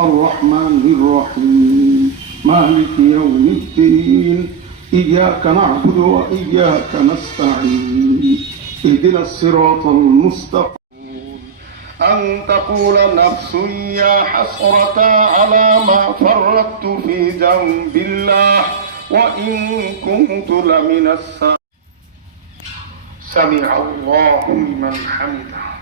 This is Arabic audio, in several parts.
الرحمن الرحيم. مالك يوم الدين. إياك نعبد وإياك نستعين. اهدنا الصراط المستقيم. أن تقول نفس يا حسرة على ما فرطت في جنب الله. وإن كنت لمن السامعين سمع الله لمن حمده.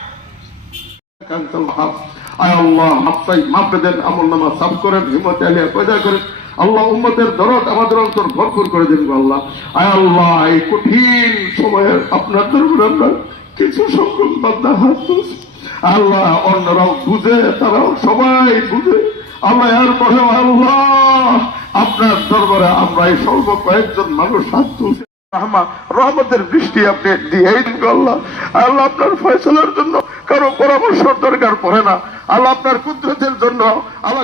নামা সাফ আলিয়া করেন। আল্লাহ দরদ আমাদের ভরপুর করে দিন আল্লাহ। কঠিন আপনার আমরা কিছু আল্লাহ, অন্যরাও বুঝে, তারাও সবাই বুঝে। আল্লাহ পরে আল্লাহ, আপনার দরবারে আমরা এই সর্ব কয়েকজন মানুষ হাত রহমা, রহমতের বৃষ্টি আপনি দিয়েই দিন আল্লাহ। আল্লাহ আপনার ফয়সলার জন্য কারও পরামর্শ দরকার পড়ে না। আল্লাহ আপনার কুদরতের জন্য আল্লাহ